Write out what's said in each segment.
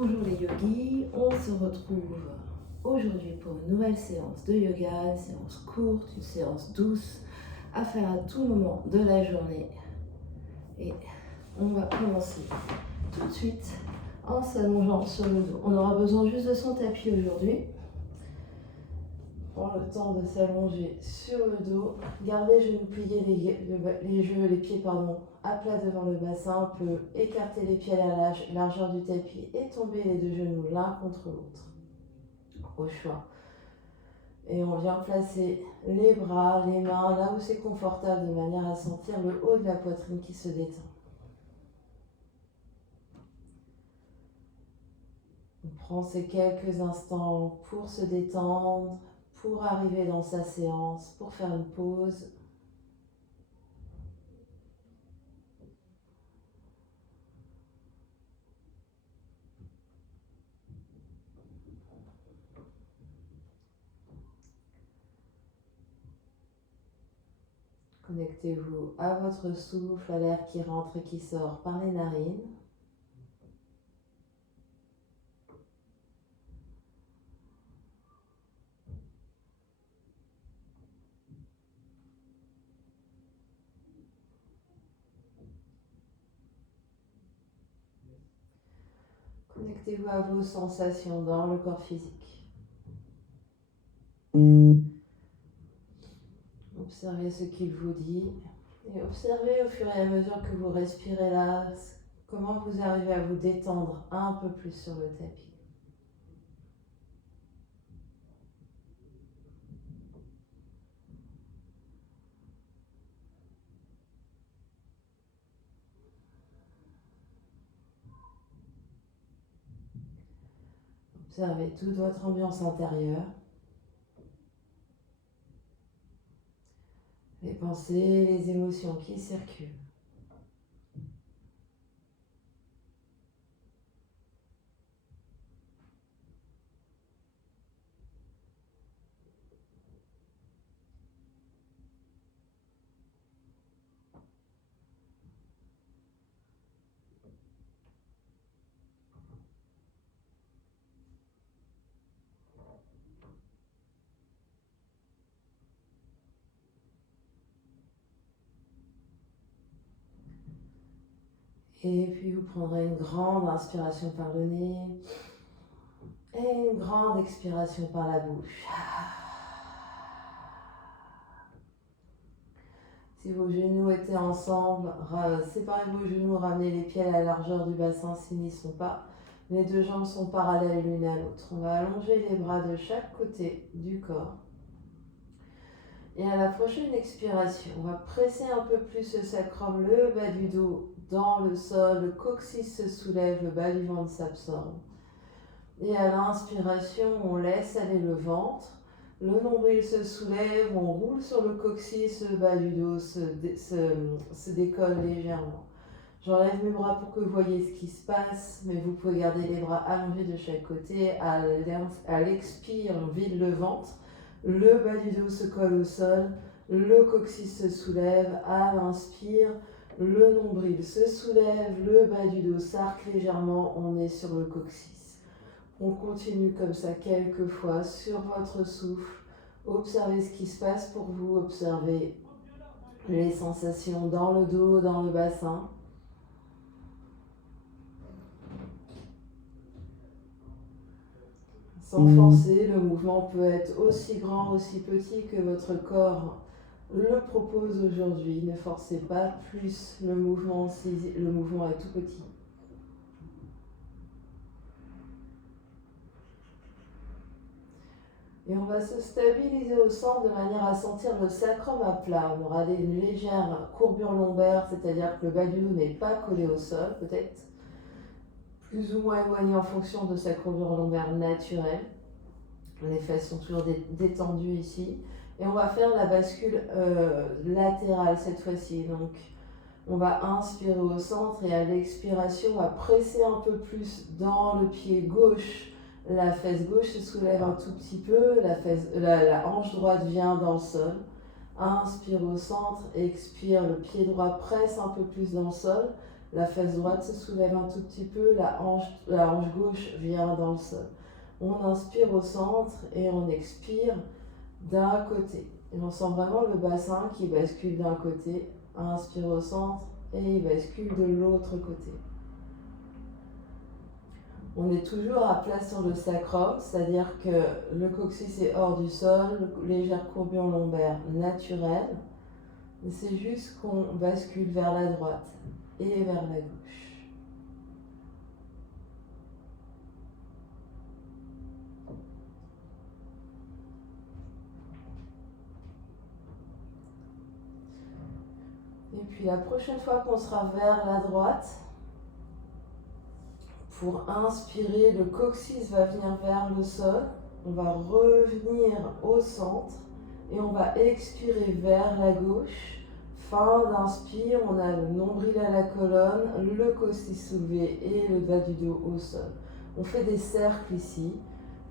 Bonjour les yogis, on se retrouve aujourd'hui pour une nouvelle séance de yoga, une séance courte, une séance douce à faire à tout moment de la journée. Et on va commencer tout de suite en s'allongeant sur le dos. On aura besoin juste de son tapis aujourd'hui. Prends le temps de s'allonger sur le dos. Gardez les genoux pliés, les pieds à plat devant le bassin. On peut écarter les pieds à la largeur du tapis et tomber les deux genoux l'un contre l'autre, au choix. Et on vient placer les bras, les mains là où c'est confortable de manière à sentir le haut de la poitrine qui se détend. On prend ces quelques instants pour se détendre, pour arriver dans sa séance, pour faire une pause. Connectez-vous à votre souffle, à l'air qui rentre et qui sort par les narines. Connectez-vous à vos sensations dans le corps physique. Observez ce qu'il vous dit et observez au fur et à mesure que vous respirez là, comment vous arrivez à vous détendre un peu plus sur le tapis. Observez toute votre ambiance intérieure. Les pensées, les émotions qui circulent. Et puis vous prendrez une grande inspiration par le nez et une grande expiration par la bouche. Si vos genoux étaient ensemble, séparez vos genoux, ramenez les pieds à la largeur du bassin s'ils n'y sont pas. Les deux jambes sont parallèles l'une à l'autre. On va allonger les bras de chaque côté du corps. Et à la prochaine expiration, on va presser un peu plus le sacrum, le bas du dos dans le sol, le coccyx se soulève, le bas du ventre s'absorbe. Et à l'inspiration, on laisse aller le ventre, le nombril se soulève, on roule sur le coccyx, le bas du dos se décolle légèrement. J'enlève mes bras pour que vous voyez ce qui se passe, mais vous pouvez garder les bras allongés de chaque côté. À l'expire, on vide le ventre. Le bas du dos se colle au sol, le coccyx se soulève. À l'inspire, le nombril se soulève, le bas du dos s'arque légèrement, on est sur le coccyx. On continue comme ça quelques fois sur votre souffle. Observez ce qui se passe pour vous, observez les sensations dans le dos, dans le bassin. Sans forcer, le mouvement peut être aussi grand, aussi petit que votre corps le propose aujourd'hui. Ne forcez pas plus le mouvement si le mouvement est tout petit. Et on va se stabiliser au centre de manière à sentir le sacrum à plat. On aura une légère courbure lombaire, c'est-à-dire que le bas du dos n'est pas collé au sol, peut-être plus ou moins éloigné en fonction de sa courbure lombaire naturelle. Les fesses sont toujours détendues ici. Et on va faire la bascule latérale cette fois-ci. Donc, on va inspirer au centre et à l'expiration, on va presser un peu plus dans le pied gauche. La fesse gauche se soulève un tout petit peu, la hanche droite vient dans le sol. Inspire au centre, expire, le pied droit presse un peu plus dans le sol. La fesse droite se soulève un tout petit peu, la hanche gauche vient dans le sol. On inspire au centre et on expire d'un côté. Et on sent vraiment le bassin qui bascule d'un côté, inspire au centre et il bascule de l'autre côté. On est toujours à plat sur le sacrum, c'est-à-dire que le coccyx est hors du sol, légère courbure lombaire naturelle. C'est juste qu'on bascule vers la droite et vers la gauche. Et puis la prochaine fois qu'on sera vers la droite, pour inspirer, le coccyx va venir vers le sol. On va revenir au centre et on va expirer vers la gauche. Fin d'inspire, on a le nombril à la colonne, le coccyx soulevé et le bas du dos au sol. On fait des cercles ici.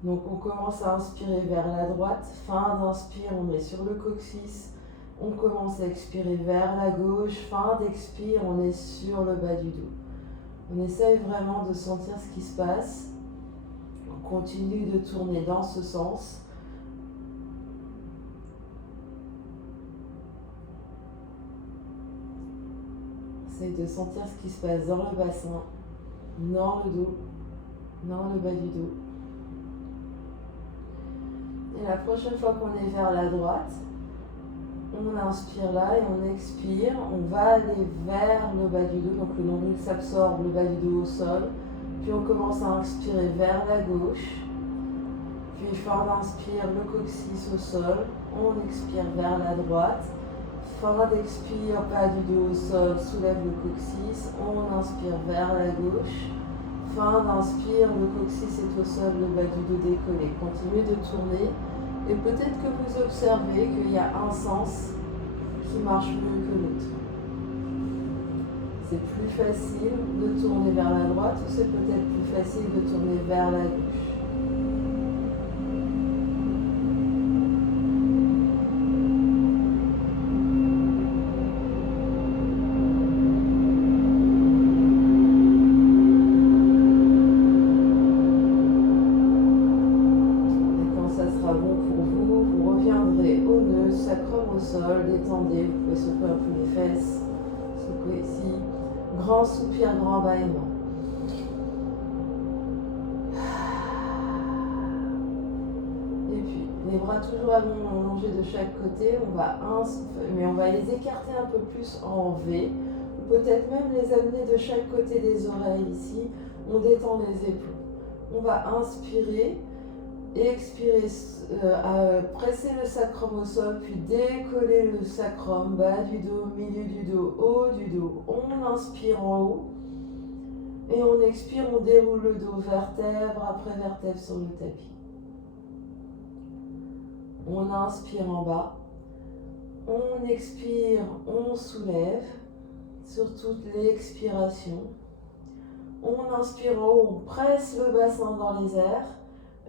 Donc on commence à inspirer vers la droite. Fin d'inspire, on est sur le coccyx. On commence à expirer vers la gauche. Fin d'expire, on est sur le bas du dos. On essaye vraiment de sentir ce qui se passe. On continue de tourner dans ce sens. On essaye de sentir ce qui se passe dans le bassin, dans le dos, dans le bas du dos. Et la prochaine fois qu'on est vers la droite, on inspire là et on expire. On va aller vers le bas du dos, donc le nombril s'absorbe, le bas du dos au sol. Puis on commence à inspirer vers la gauche. Puis fin d'inspire, le coccyx au sol. On expire vers la droite. Fin d'expire, bas du dos au sol, soulève le coccyx. On inspire vers la gauche. Fin d'inspire, le coccyx est au sol, le bas du dos décollé. Continuez de tourner. Et peut-être que vous observez qu'il y a un sens qui marche mieux que l'autre. C'est plus facile de tourner vers la droite ou c'est peut-être plus facile de tourner vers la gauche. Détendez, vous pouvez secouer un peu les fesses, secouer ici, grand soupir, grand bâillement. Et puis les bras toujours allongés de chaque côté, mais on va les écarter un peu plus en V, ou peut-être même les amener de chaque côté des oreilles ici, on détend les épaules. On va inspirer. Expirez, pressez le sacrum au sol, puis décollez le sacrum, bas du dos, milieu du dos, haut du dos. On inspire en haut et on expire, on déroule le dos vertèbre après vertèbre sur le tapis. On inspire en bas, on expire, on soulève sur toute l'expiration. On inspire en haut, on presse le bassin dans les airs.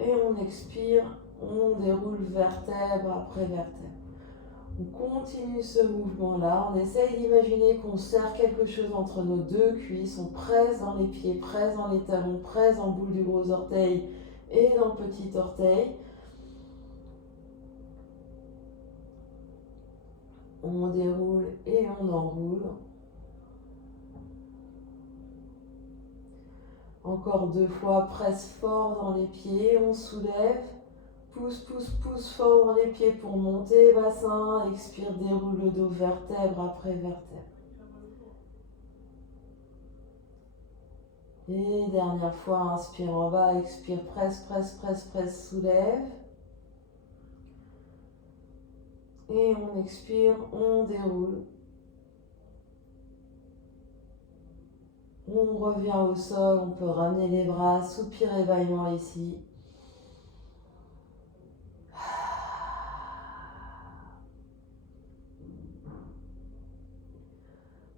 Et on expire, on déroule vertèbre après vertèbre. On continue ce mouvement-là. On essaye d'imaginer qu'on serre quelque chose entre nos deux cuisses. On presse dans les pieds, presse dans les talons, presse dans le bout du gros orteil et dans le petit orteil. On déroule et on enroule. Encore 2 fois, presse fort dans les pieds, on soulève, pousse, pousse, pousse fort dans les pieds pour monter, bassin, expire, déroule le dos vertèbre après vertèbre. Et dernière fois, inspire en bas, expire, presse, presse, presse, presse, soulève. Et on expire, on déroule. On revient au sol, on peut ramener les bras, soupir et bâillement ici.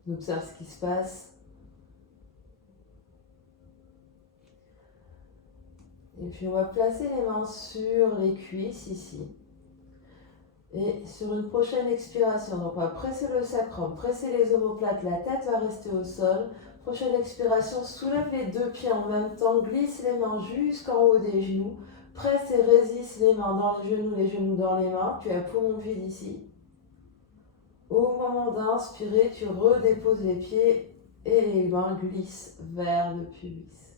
On observe ce qui se passe. Et puis on va placer les mains sur les cuisses ici. Et sur une prochaine expiration, donc on va presser le sacrum, presser les omoplates, la tête va rester au sol. Prochaine expiration, soulève les deux pieds en même temps, glisse les mains jusqu'en haut des genoux, presse et résiste les mains dans les genoux dans les mains, tu as poumon vide ici. Au moment d'inspirer, tu redéposes les pieds et les mains glissent vers le pubis.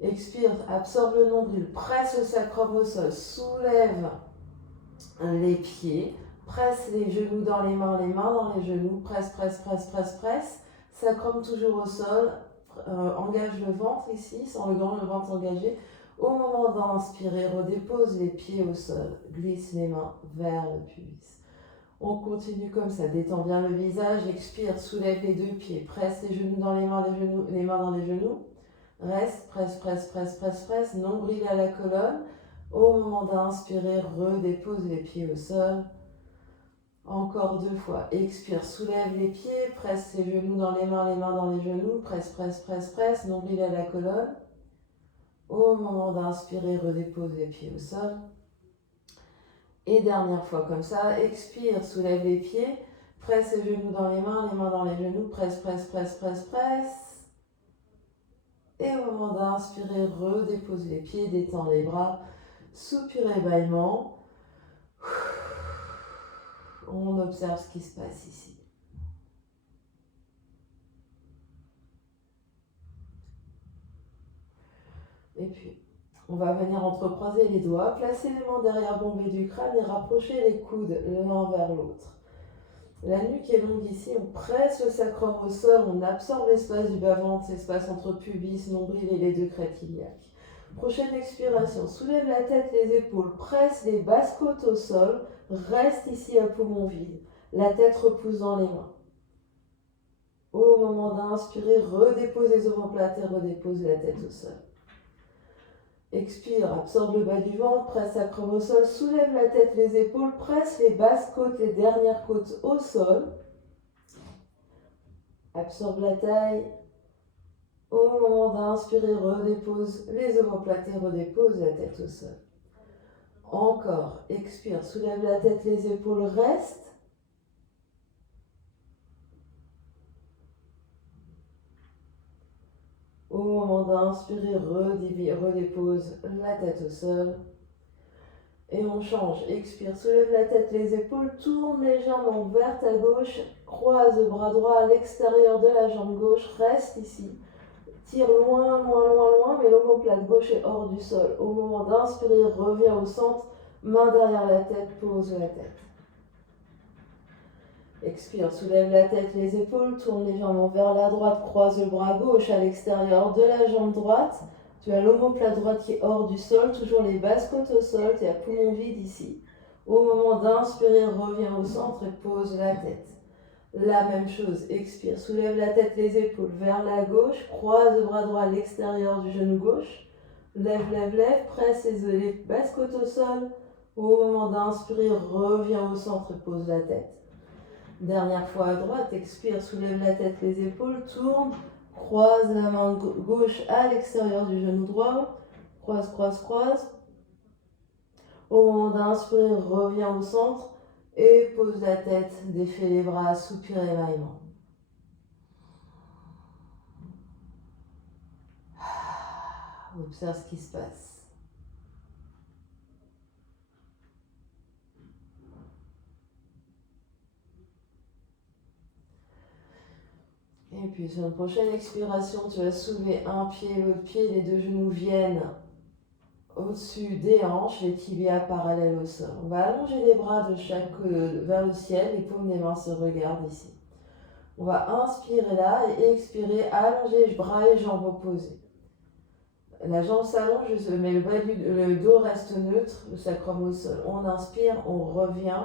Expire, absorbe le nombril, presse le sacrum au sol, soulève les pieds, presse les genoux dans les mains dans les genoux, presse, presse, presse, presse, presse. Sacrum toujours au sol, engage le ventre ici, sans le ventre engagé. Au moment d'inspirer, redépose les pieds au sol, glisse les mains vers le pubis. On continue comme ça, détends bien le visage, expire, soulève les deux pieds, presse les genoux dans les mains dans les genoux. Reste, presse, presse, presse, presse, presse, nombril à la colonne. Au moment d'inspirer, redépose les pieds au sol. Encore 2 fois. Expire, soulève les pieds, presse les genoux dans les mains dans les genoux. Presse, presse, presse, presse, nombril à la colonne. Au moment d'inspirer, redépose les pieds au sol. Et dernière fois comme ça. Expire, soulève les pieds, presse les genoux dans les mains dans les genoux. Presse, presse, presse, presse, presse. Et au moment d'inspirer, redépose les pieds, détends les bras. Soupir et bâillement. On observe ce qui se passe ici. Et puis, on va venir entrecroiser les doigts, placer les mains derrière bombée du crâne et rapprocher les coudes l'un vers l'autre. La nuque est longue ici, on presse le sacrum au sol, on absorbe l'espace du bas-ventre, l'espace entre pubis, nombril et les deux crêtes iliaques. Prochaine expiration, soulève la tête, les épaules, presse les basses côtes au sol, reste ici à poumon vide. La tête repousse dans les mains. Au moment d'inspirer, redépose les omoplates et redépose la tête au sol. Expire, absorbe le bas du ventre, presse sacrum au sol, soulève la tête, les épaules, presse les basses côtes, les dernières côtes au sol. Absorbe la taille. Au moment d'inspirer, redépose les omoplates et redépose la tête au sol. Encore, expire, soulève la tête, les épaules, reste. Au moment d'inspirer, redépose la tête au sol. Et on change. Expire, soulève la tête, les épaules, tourne les jambes vers ta gauche, croise le bras droit à l'extérieur de la jambe gauche, reste ici. Tire loin, loin, loin, loin, mais l'omoplate gauche est hors du sol. Au moment d'inspirer, reviens au centre, main derrière la tête, pose la tête. Expire, soulève la tête, les épaules, tourne les jambes vers la droite, croise le bras gauche à l'extérieur de la jambe droite. Tu as l'omoplate droite qui est hors du sol, toujours les basses côtes au sol, tu as poumon vide ici. Au moment d'inspirer, reviens au centre et pose la tête. La même chose, expire, soulève la tête, les épaules vers la gauche, croise le bras droit à l'extérieur du genou gauche. Lève, lève, lève, presse les basses côtes au sol. Au moment d'inspirer, reviens au centre et pose la tête. Dernière fois à droite, expire, soulève la tête, les épaules, tourne, croise la main gauche à l'extérieur du genou droit, croise, croise, croise. Au moment d'inspirer, reviens au centre et pose la tête, défais les bras, soupir et bâillement. Observe ce qui se passe. Et puis sur une prochaine expiration, tu vas soulever un pied, l'autre pied, les deux genoux viennent au-dessus des hanches, les tibias parallèles au sol. On va allonger les bras de chaque vers le ciel, les paumes des mains se regardent ici. On va inspirer là et expirer, allonger bras et jambes opposées. La jambe s'allonge, mais le dos reste neutre, le sacrum au sol. On inspire, on revient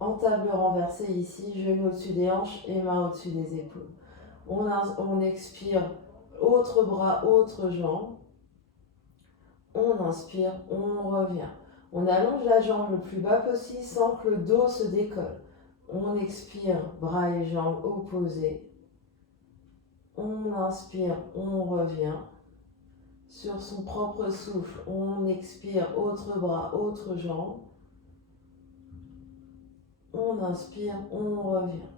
en table renversée ici, genoux au-dessus des hanches et mains au-dessus des épaules. On expire, autre bras, autre jambe. On inspire, on revient. On allonge la jambe le plus bas possible sans que le dos se décolle. On expire, bras et jambes opposés. On inspire, on revient. Sur son propre souffle, on expire, autre bras, autre jambe. On inspire, on revient.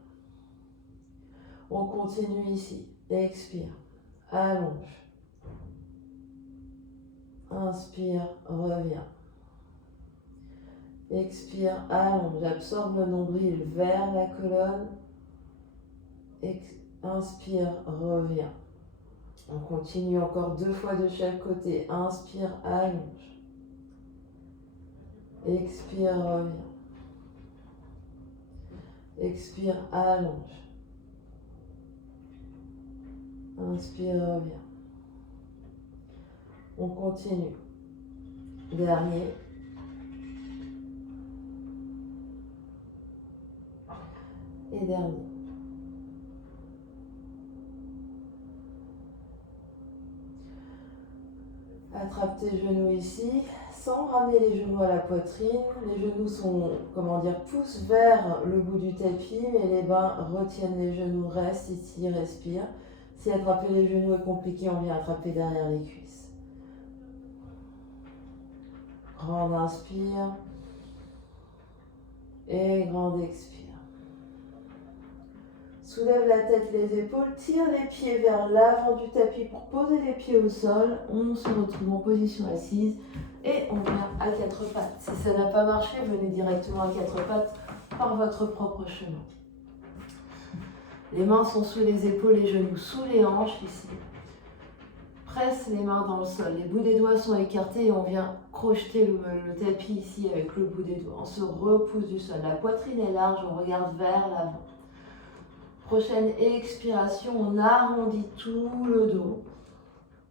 On continue ici. Expire. Allonge. Inspire, reviens. Expire, allonge. Absorbe le nombril vers la colonne. Inspire, reviens. On continue encore 2 fois de chaque côté. Inspire, allonge. Expire, reviens. Expire, allonge. Inspire, reviens. On continue. Dernier. Et dernier. Attrape tes genoux ici, sans ramener les genoux à la poitrine. Les genoux sont, poussent vers le bout du tapis, mais les mains retiennent les genoux, reste ici, respire. Si attraper les genoux est compliqué, on vient attraper derrière les cuisses. Grande inspire et grande expire. Soulève la tête, les épaules, tire les pieds vers l'avant du tapis pour poser les pieds au sol. On se retrouve en position assise et on vient à 4 pattes. Si ça n'a pas marché, venez directement à 4 pattes par votre propre chemin. Les mains sont sous les épaules, les genoux sous les hanches ici. Presse les mains dans le sol. Les bouts des doigts sont écartés et on vient crocheter le tapis ici avec le bout des doigts. On se repousse du sol. La poitrine est large, on regarde vers l'avant. Prochaine expiration, on arrondit tout le dos.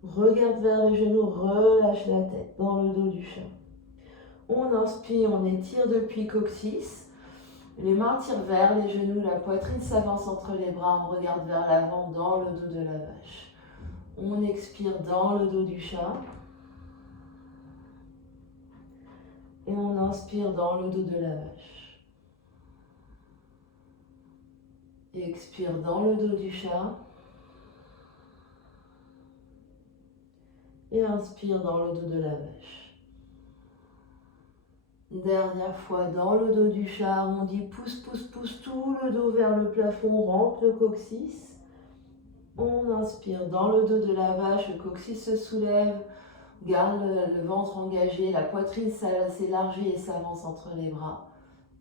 Regarde vers les genoux, relâche la tête dans le dos du chat. On inspire, on étire depuis coccyx. Les mains tirent vers les genoux, la poitrine s'avance entre les bras, on regarde vers l'avant dans le dos de la vache. On expire dans le dos du chat. Et on inspire dans le dos de la vache. Expire dans le dos du chat. Et inspire dans le dos de la vache. Dernière fois dans le dos du chat, on dit pousse, pousse, pousse tout le dos vers le plafond, rentre le coccyx. On inspire dans le dos de la vache, le coccyx se soulève, garde le ventre engagé, la poitrine s'élargit et s'avance entre les bras.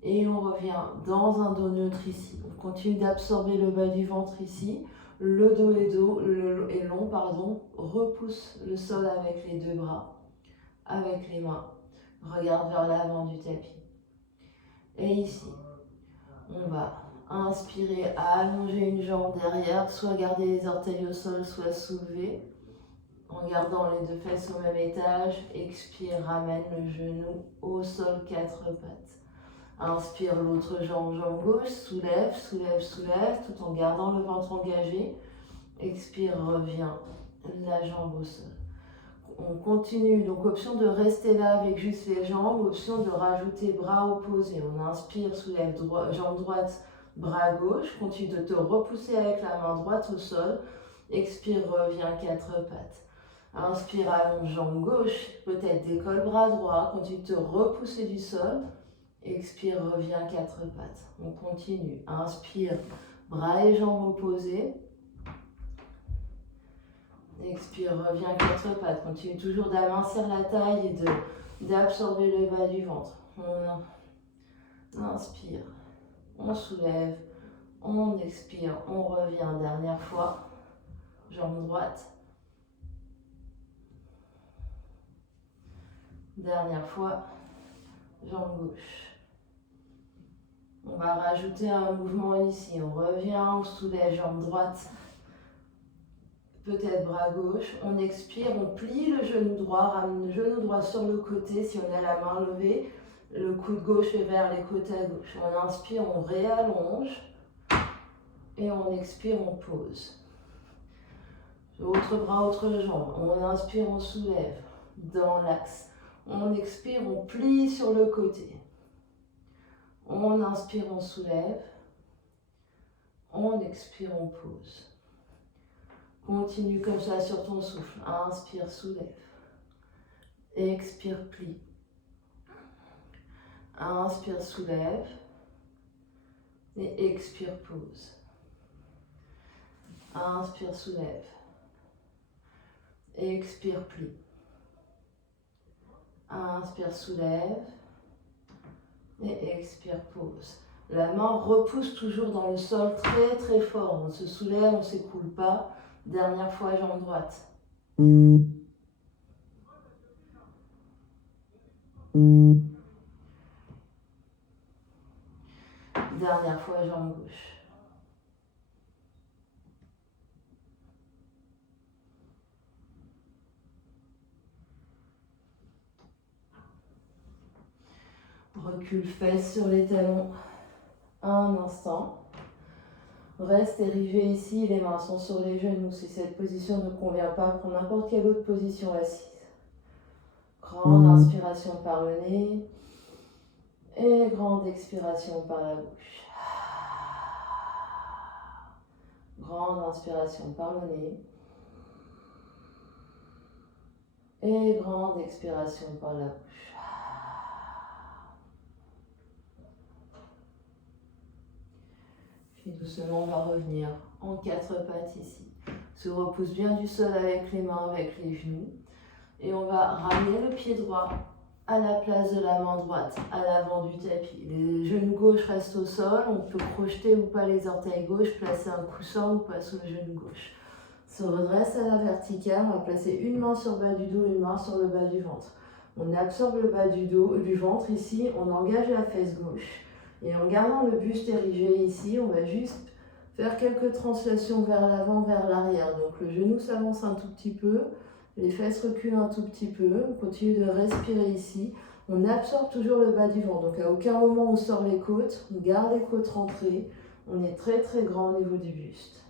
Et on revient dans un dos neutre ici. On continue d'absorber le bas du ventre ici. Le dos est long, repousse le sol avec les 2 bras, avec les mains. Regarde vers l'avant du tapis. Et ici, on va inspirer, allonger une jambe derrière, soit garder les orteils au sol, soit soulever. En gardant les 2 fesses au même étage, expire, ramène le genou au sol, 4 pattes. Inspire l'autre jambe, jambe gauche, soulève, soulève, soulève, tout en gardant le ventre engagé. Expire, reviens, la jambe au sol. On continue, donc option de rester là avec juste les jambes, option de rajouter bras opposés. On inspire, soulève, jambe droite, bras gauche, continue de te repousser avec la main droite au sol. Expire, reviens, 4 pattes. Inspire, allonge, jambe gauche, peut-être décolle bras droit, continue de te repousser du sol. Expire, reviens, 4 pattes. On continue. Inspire, bras et jambes opposés. Expire, reviens, 4 pattes. Continue toujours d'amincir la taille et d'absorber le bas du ventre. On inspire, on soulève, on expire, on revient. Dernière fois. Jambe droite. Dernière fois. Jambe gauche. On va rajouter un mouvement ici. On revient, on soulève jambe droite, peut-être bras gauche. On expire, on plie le genou droit, ramène le genou droit sur le côté si on a la main levée. Le coude gauche est vers les côtés à gauche. On inspire, on réallonge. Et on expire, on pose. Autre bras, autre jambe. On inspire, on soulève dans l'axe. On expire, on plie sur le côté. On inspire, on soulève. On expire, on pose. Continue comme ça sur ton souffle. Inspire, soulève. Expire, plie. Inspire, soulève. Et expire, pose. Inspire, soulève. Expire, plie. Inspire, soulève. Et expire, pose. La main repousse toujours dans le sol très très fort. On se soulève, on ne s'écoule pas. Dernière fois, jambe droite. Dernière fois, jambe gauche. Recule fesses sur les talons. Un instant. Reste érigé ici, les mains sont sur les genoux. Si cette position ne convient pas, prends n'importe quelle autre position assise. Grande inspiration par le nez et grande expiration par la bouche. Grande inspiration par le nez et grande expiration par la bouche. Puis doucement, on va revenir en 4 pattes ici. Se repousse bien du sol avec les mains, avec les genoux. Et on va ramener le pied droit à la place de la main droite, à l'avant du tapis. Les genoux gauche restent au sol. On peut projeter ou pas les orteils gauche, placer un coussin ou pas sur le genou gauche. Se redresse à la verticale. On va placer une main sur le bas du dos, une main sur le bas du ventre. On absorbe le bas du dos, du ventre ici. On engage la fesse gauche. Et en gardant le buste érigé ici, on va juste faire quelques translations vers l'avant, vers l'arrière. Donc le genou s'avance un tout petit peu, les fesses reculent un tout petit peu. On continue de respirer ici. On absorbe toujours le bas du ventre. Donc à aucun moment on sort les côtes, on garde les côtes rentrées. On est très très grand au niveau du buste.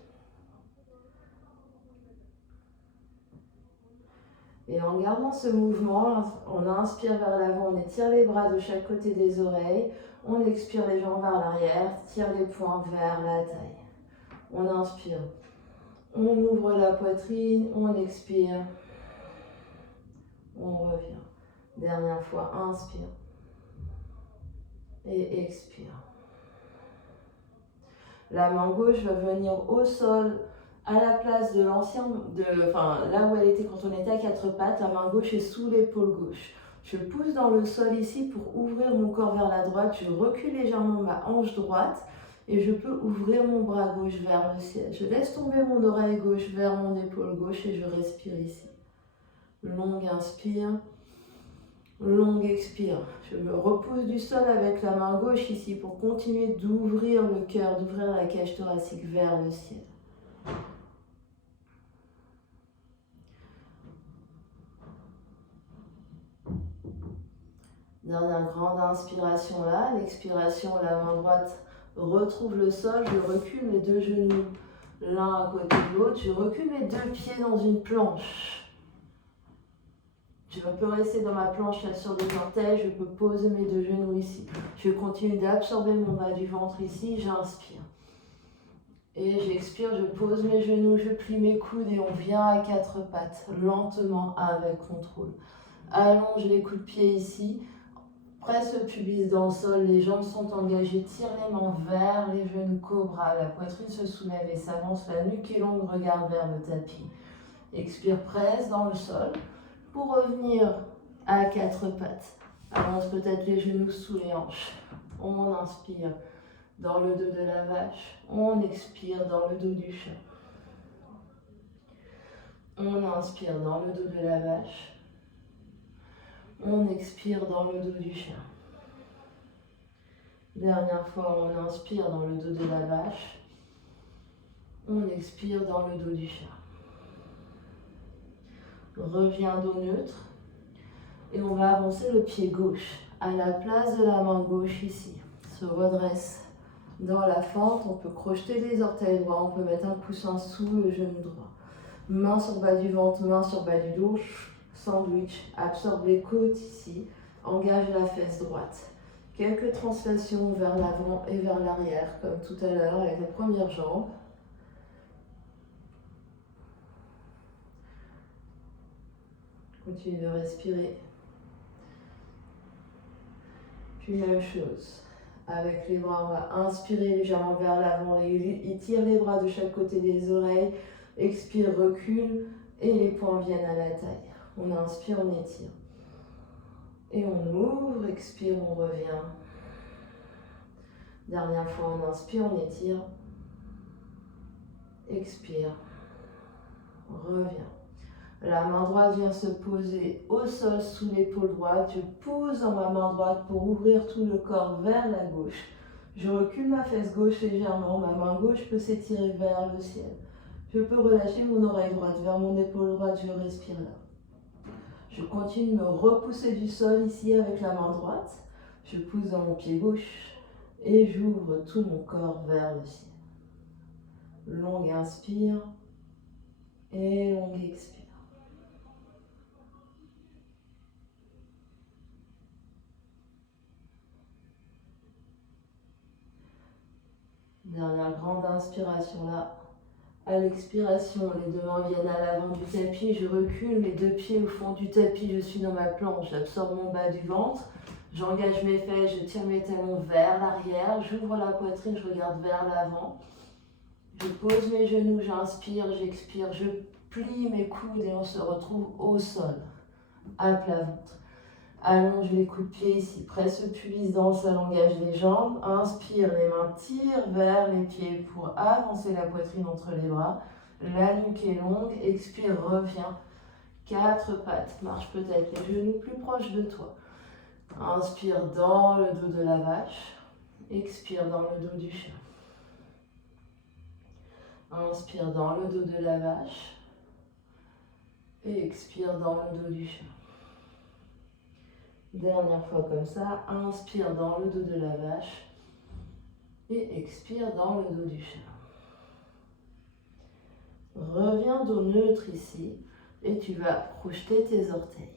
Et en gardant ce mouvement, on inspire vers l'avant, on étire les bras de chaque côté des oreilles. On expire les jambes vers l'arrière, tire les poings vers la taille. On inspire, on ouvre la poitrine, on expire, on revient. Dernière fois, inspire et expire. La main gauche va venir au sol à la place de là où elle était quand on était à 4 pattes. La main gauche est sous l'épaule gauche. Je pousse dans le sol ici pour ouvrir mon corps vers la droite. Je recule légèrement ma hanche droite et je peux ouvrir mon bras gauche vers le ciel. Je laisse tomber mon oreille gauche vers mon épaule gauche et je respire ici. Longue inspire, longue expire. Je me repousse du sol avec la main gauche ici pour continuer d'ouvrir le cœur, d'ouvrir la cage thoracique vers le ciel. Dernière grande inspiration là, l'expiration, la main droite retrouve le sol, je recule mes 2 genoux l'un à côté de l'autre, je recule mes 2 pieds dans une planche. Je peux rester dans ma planche là sur les orteils, je peux poser mes 2 genoux ici. Je continue d'absorber mon bas du ventre ici, j'inspire. Et j'expire, je pose mes genoux, je plie mes coudes et on vient à 4 pattes, lentement avec contrôle. Allonge les coups de pied ici. Presse le pubis dans le sol, les jambes sont engagées, tire les mains vers les genoux, cobra, la poitrine se soulève et s'avance, la nuque est longue, regarde vers le tapis. Expire, presse dans le sol pour revenir à 4 pattes. Avance peut-être les genoux sous les hanches. On inspire dans le dos de la vache, on expire dans le dos du chat. On inspire dans le dos de la vache. On expire dans le dos du chien. Dernière fois, on inspire dans le dos de la vache. On expire dans le dos du chien. Reviens dos neutre. Et on va avancer le pied gauche à la place de la main gauche ici. Se redresse dans la fente. On peut crocheter les orteils droits. On peut mettre un coussin sous le genou droit. Main sur le bas du ventre, main sur le bas du dos. Sandwich, absorbe les côtes ici, engage la fesse droite. Quelques translations vers l'avant et vers l'arrière, comme tout à l'heure avec la première jambe. Continue de respirer. Puis même chose. Avec les bras, on va inspirer légèrement vers l'avant, étire les bras de chaque côté des oreilles, expire, recule et les poings viennent à la taille. On inspire, on étire. Et on ouvre, expire, on revient. Dernière fois, on inspire, on étire. Expire, revient. La main droite vient se poser au sol sous l'épaule droite. Je pousse dans ma main droite pour ouvrir tout le corps vers la gauche. Je recule ma fesse gauche légèrement. Ma main gauche peut s'étirer vers le ciel. Je peux relâcher mon oreille droite vers mon épaule droite. Je respire là. Je continue de me repousser du sol ici avec la main droite. Je pousse dans mon pied gauche et j'ouvre tout mon corps vers le ciel. Longue inspire et longue expire. Dernière grande inspiration là. À l'expiration, les deux mains viennent à l'avant du tapis. Je recule mes deux pieds au fond du tapis. Je suis dans ma planche. J'absorbe mon bas du ventre. J'engage mes fesses. Je tire mes talons vers l'arrière. J'ouvre la poitrine. Je regarde vers l'avant. Je pose mes genoux. J'inspire. J'expire. Je plie mes coudes et on se retrouve au sol. À plat ventre. Allonge les coups de pied ici, presse le pubis dans le sol, engage les jambes. Inspire, les mains tirent vers les pieds pour avancer la poitrine entre les bras. La nuque est longue, expire, reviens. Quatre pattes, marche peut-être les genoux plus proches de toi. Inspire dans le dos de la vache. Expire dans le dos du chien. Inspire dans le dos de la vache. Et expire dans le dos du chien. Dernière fois comme ça, inspire dans le dos de la vache et expire dans le dos du chien. Reviens dos neutre ici et tu vas projeter tes orteils.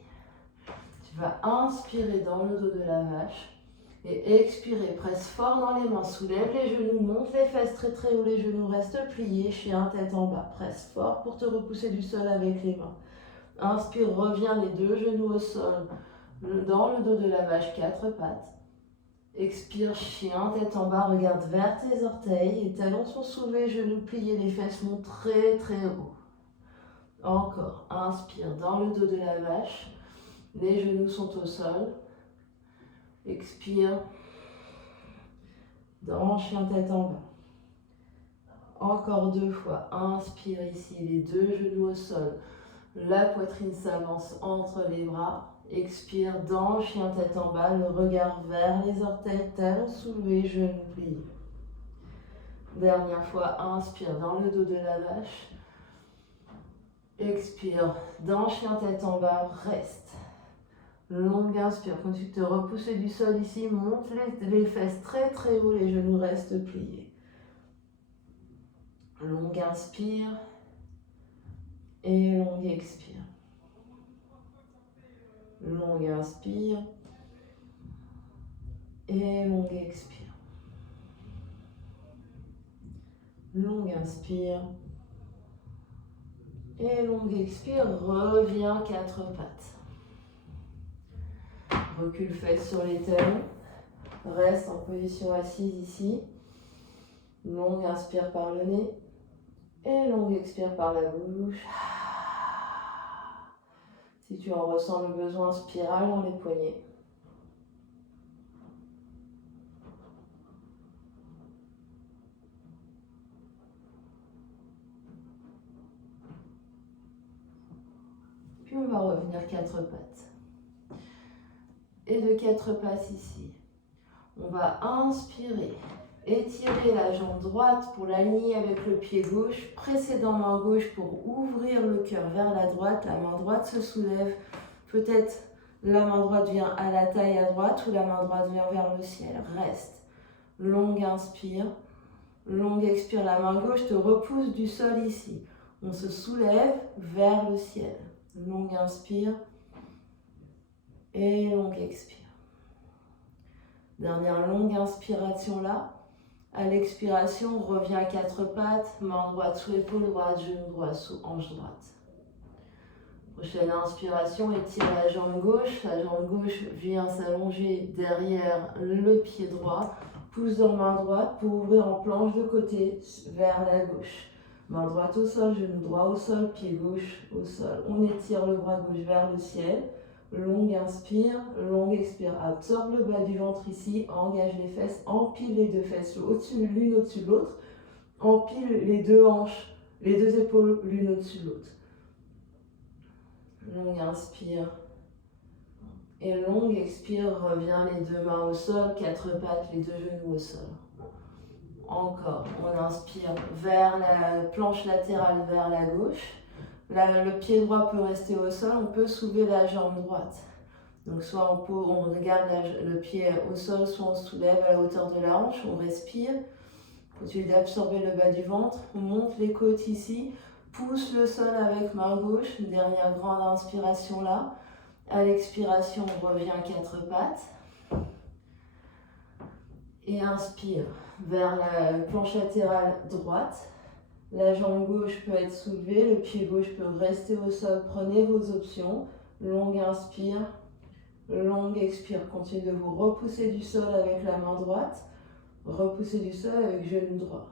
Tu vas inspirer dans le dos de la vache et expirer, presse fort dans les mains, soulève les genoux, monte les fesses très très haut, les genoux restent pliés, chien tête en bas, presse fort pour te repousser du sol avec les mains. Inspire, reviens les deux genoux au sol. Dans le dos de la vache, quatre pattes. Expire, chien, tête en bas, regarde vers tes orteils. Les talons sont soulevés, genoux pliés, les fesses montent très très haut. Encore, inspire dans le dos de la vache. Les genoux sont au sol. Expire. Dans chien, tête en bas. Encore deux fois. Inspire ici, les deux genoux au sol. La poitrine s'avance entre les bras. Expire dans chien tête en bas, le regard vers les orteils, talons soulevés, genoux pliés. Dernière fois, inspire dans le dos de la vache. Expire dans chien tête en bas, reste. Longue inspire, quand tu te repousses du sol ici, monte les fesses très très haut, les genoux restent pliés. Longue inspire et longue expire. Longue inspire et longue expire. Longue inspire et longue expire. Reviens quatre pattes. Recule fesses sur les talons. Reste en position assise ici. Longue inspire par le nez et longue expire par la bouche. Si tu en ressens le besoin, spirale dans les poignets. Puis on va revenir quatre pattes. Et de quatre pattes ici, on va inspirer. Étirer la jambe droite pour l'aligner avec le pied gauche. Précédent main gauche pour ouvrir le cœur vers la droite. La main droite se soulève. Peut-être la main droite vient à la taille à droite ou la main droite vient vers le ciel. Reste. Longue inspire. Longue expire. La main gauche te repousse du sol ici. On se soulève vers le ciel. Longue inspire. Et longue expire. Dernière longue inspiration là. À l'expiration, on revient à quatre pattes, main droite sous épaule droite, genou droit sous hanche droite. Prochaine inspiration, étire la jambe gauche vient s'allonger derrière le pied droit. Pouce dans main droite pour ouvrir en planche de côté vers la gauche. Main droite au sol, genou droit au sol, pied gauche au sol. On étire le bras gauche vers le ciel. Longue inspire, longue expire. Absorbe le bas du ventre ici, engage les fesses, empile les deux fesses l'une au-dessus de l'autre. Empile les deux hanches, les deux épaules l'une au-dessus de l'autre. Longue inspire. Et longue expire, revient les deux mains au sol, quatre pattes, les deux genoux au sol. Encore, on inspire vers la planche latérale, vers la gauche. Là, le pied droit peut rester au sol, on peut soulever la jambe droite. Donc soit on regarde le pied au sol, soit on soulève à la hauteur de la hanche, on respire. Continue d'absorber le bas du ventre, on monte les côtes ici, pousse le sol avec main gauche, une dernière grande inspiration là. À l'expiration, on revient quatre pattes. Et inspire vers la planche latérale droite. La jambe gauche peut être soulevée, le pied gauche peut rester au sol. Prenez vos options. Longue inspire, longue expire. Continuez de vous repousser du sol avec la main droite. Repousser du sol avec genou droit.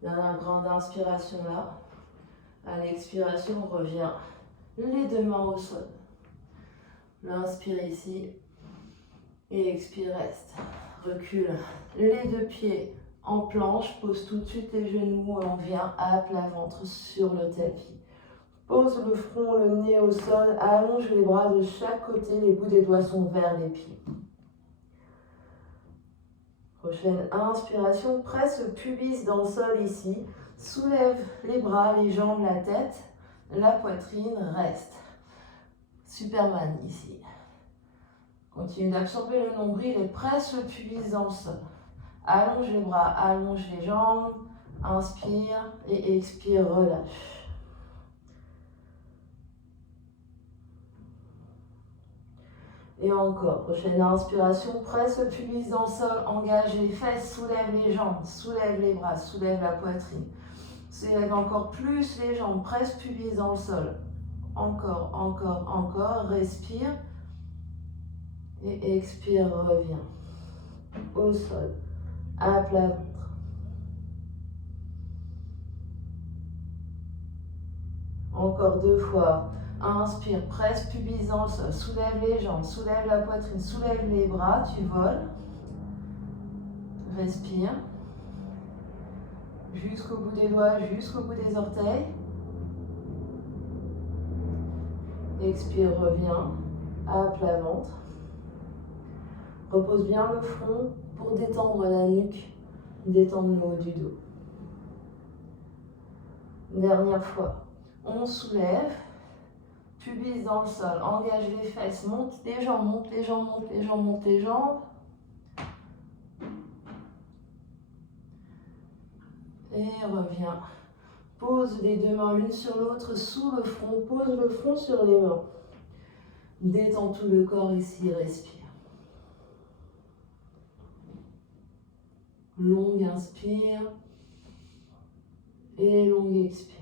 Dernière grande inspiration là. À l'expiration, on revient les deux mains au sol. L'inspire ici et expire, reste. Recule les deux pieds en planche, pose tout de suite les genoux et on vient à plat ventre sur le tapis. Pose le front, le nez au sol, allonge les bras de chaque côté, les bouts des doigts sont vers les pieds. Prochaine inspiration, presse le pubis dans le sol ici, soulève les bras, les jambes, la tête, la poitrine, reste. Superman ici. Continue d'absorber le nombril et presse le pubis dans le sol. Allonge les bras, allonge les jambes. Inspire et expire, relâche. Et encore, prochaine inspiration, presse le pubis dans le sol, engage les fesses, soulève les jambes, soulève les bras, soulève la poitrine. Soulève encore plus les jambes, presse pubis dans le sol. Encore, encore, encore, respire. Et expire, reviens au sol, à plat ventre. Encore deux fois. Inspire, presse pubis dans le sol, soulève les jambes, soulève la poitrine, soulève les bras, tu voles. Respire. Jusqu'au bout des doigts, jusqu'au bout des orteils. Expire, reviens à plat ventre. Repose bien le front pour détendre la nuque, détendre le haut du dos. Dernière fois, on soulève, pubis dans le sol, engage les fesses, monte les jambes, monte les jambes, monte les jambes, monte les jambes. Et reviens. Pose les deux mains l'une sur l'autre sous le front, pose le front sur les mains. Détends tout le corps ici, respire. Longue inspire et longue expire.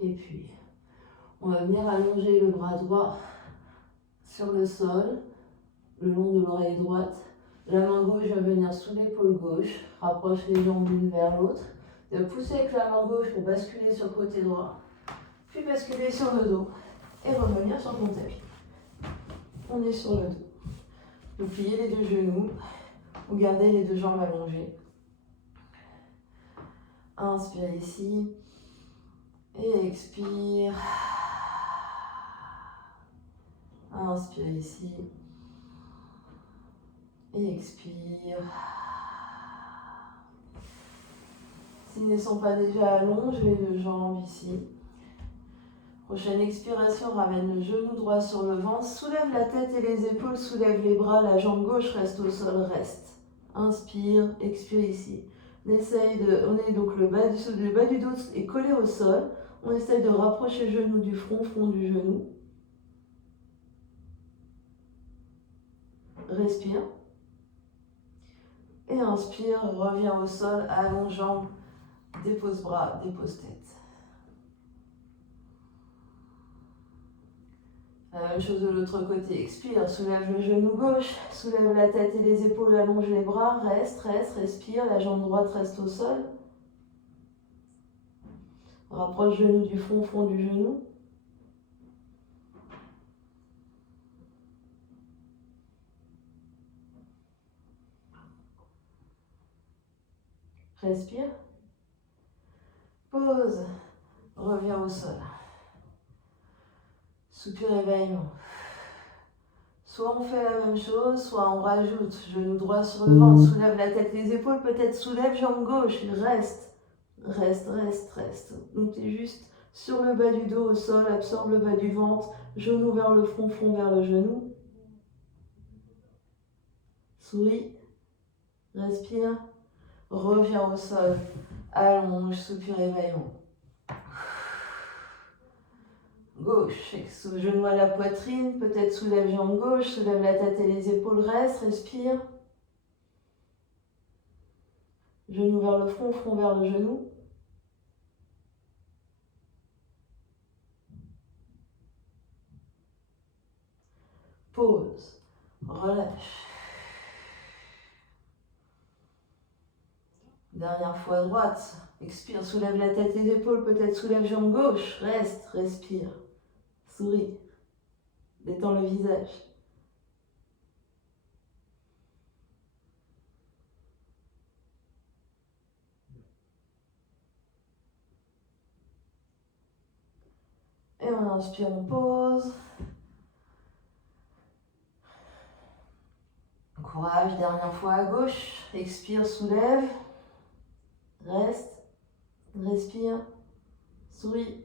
Et puis, on va venir allonger le bras droit sur le sol, le long de l'oreille droite. La main gauche va venir sous l'épaule gauche, rapproche les jambes l'une vers l'autre. De pousser avec la main gauche pour basculer sur le côté droit, puis basculer sur le dos et revenir sur ton tapis. On est sur le dos. Vous pliez les deux genoux, vous gardez les deux jambes allongées. Inspire ici et expire. Inspire ici et expire. S'ils ne sont pas déjà allongés, les deux jambes ici. Prochaine expiration, ramène le genou droit sur le ventre, soulève la tête et les épaules, soulève les bras, la jambe gauche reste au sol, reste. Inspire, expire ici. On est donc le bas du dos est collé au sol. On essaye de rapprocher le genou du front, front du genou. Respire. Et inspire, reviens au sol, allonge jambes, dépose bras, dépose tête. La même chose de l'autre côté, expire, soulève le genou gauche, soulève la tête et les épaules, allonge les bras, reste, respire, la jambe droite reste au sol. Rapproche le genou du front, front du genou. Respire. Pause. Reviens au sol. Soupir éveillement. Soit on fait la même chose, soit on rajoute. Genou droit sur le ventre, soulève la tête, les épaules, peut-être soulève jambe gauche. Reste. Donc tu es juste sur le bas du dos au sol, absorbe le bas du ventre, genou vers le front, front vers le genou. Souris. Respire. Reviens au sol. Allonge, soupir éveillement. Gauche, genou à la poitrine, peut-être soulève jambe gauche, soulève la tête et les épaules, reste, respire. Genou vers le front, front vers le genou. Pause, relâche. Dernière fois droite, expire, soulève la tête et les épaules, peut-être soulève jambe gauche, reste, respire. Souris, détends le visage. Et on inspire, on pose. Courage, dernière fois à gauche. Expire, soulève. Reste. Respire. Souris.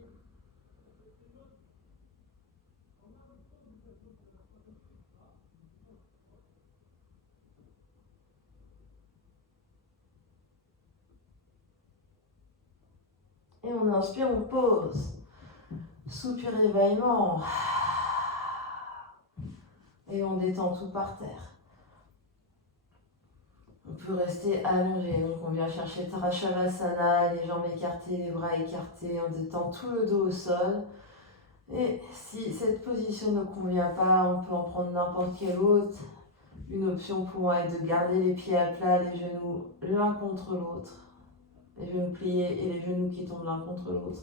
Et on inspire, on pose. Soupir éveillement. Et on détend tout par terre. On peut rester allongé. Donc on vient chercher Tadasana, les jambes écartées, les bras écartés. On détend tout le dos au sol. Et si cette position ne convient pas, on peut en prendre n'importe quelle autre. Une option pouvant être de garder les pieds à plat, les genoux l'un contre l'autre. Les genoux pliés et les genoux qui tombent l'un contre l'autre.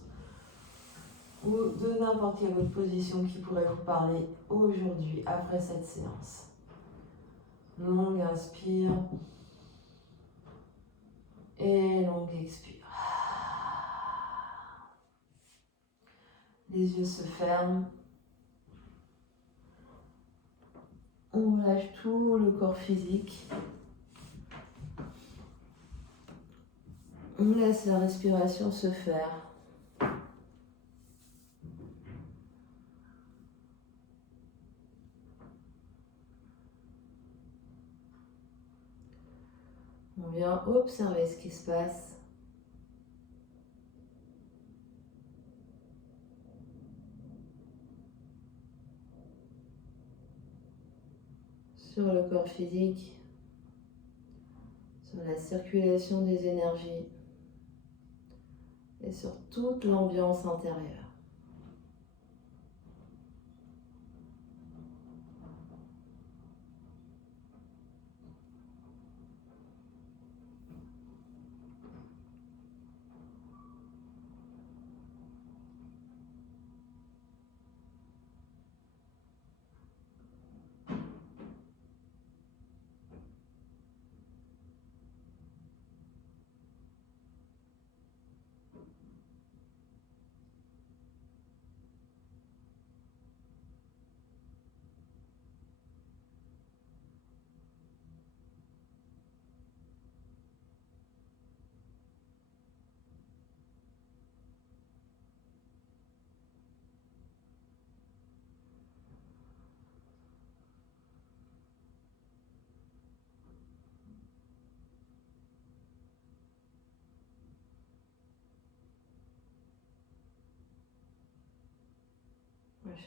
Ou de n'importe quelle autre position qui pourrait vous parler aujourd'hui, après cette séance. Longue inspire. Et longue expire. Les yeux se ferment. On relâche tout le corps physique. On laisse la respiration se faire. On vient observer ce qui se passe. Sur le corps physique, sur la circulation des énergies et sur toute l'ambiance intérieure.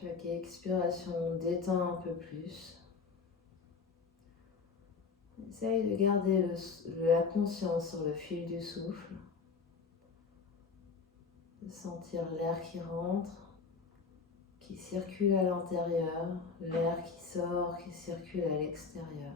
chaque expiration, détends un peu plus. Essaye de garder la conscience sur le fil du souffle. De sentir l'air qui rentre, qui circule à l'intérieur, l'air qui sort, qui circule à l'extérieur.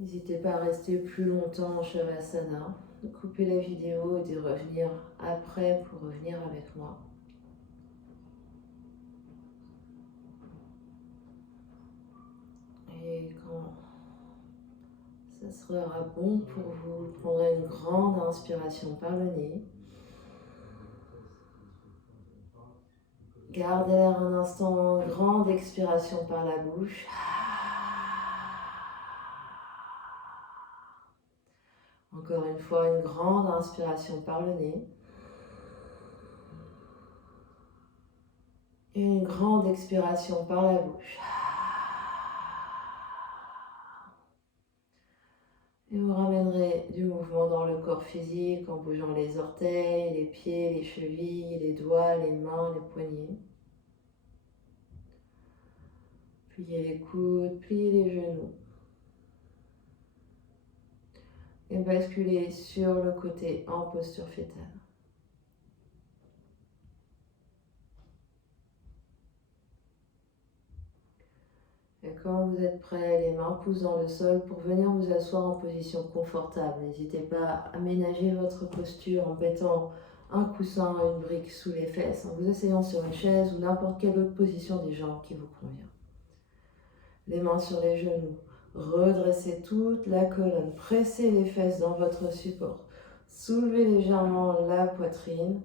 N'hésitez pas à rester plus longtemps en Shavasana, de couper la vidéo et de revenir après pour revenir avec moi. Et quand ça sera bon pour vous, vous prendrez une grande inspiration par le nez. Gardez l'air un instant, une grande expiration par la bouche. Encore une fois, une grande inspiration par le nez. Et une grande expiration par la bouche. Et vous ramènerez du mouvement dans le corps physique en bougeant les orteils, les pieds, les chevilles, les doigts, les mains, les poignets. Pliez les coudes, pliez les genoux. Et basculez sur le côté en posture fétale. Et quand vous êtes prêts, les mains poussent dans le sol pour venir vous asseoir en position confortable. N'hésitez pas à aménager votre posture en mettant un coussin, une brique sous les fesses, en vous asseyant sur une chaise ou n'importe quelle autre position des jambes qui vous convient. Les mains sur les genoux. Redressez toute la colonne. Pressez les fesses dans votre support. Soulevez légèrement la poitrine.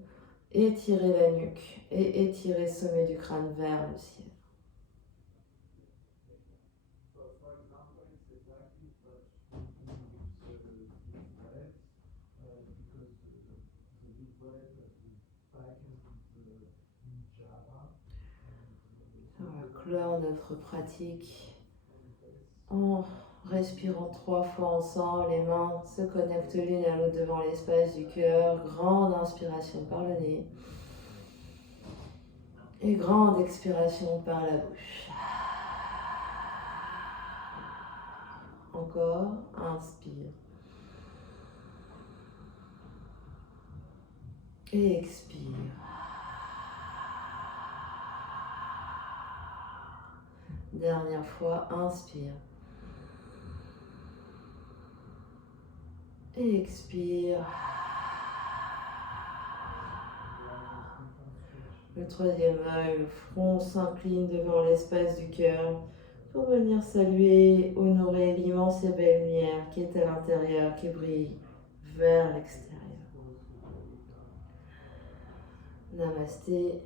Étirez la nuque et étirez le sommet du crâne vers le ciel. On va clore notre pratique en respirant 3 fois ensemble. Les mains se connectent l'une à l'autre devant l'espace du cœur. Grande inspiration par le nez. Et grande expiration par la bouche. Encore, inspire. Et expire. Dernière fois, inspire. Et expire. Le troisième œil, le front s'incline devant l'espace du cœur pour venir saluer, honorer l'immense et belle lumière qui est à l'intérieur, qui brille vers l'extérieur. Namasté.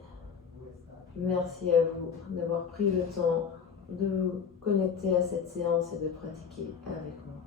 Merci à vous d'avoir pris le temps de vous connecter à cette séance et de pratiquer avec moi.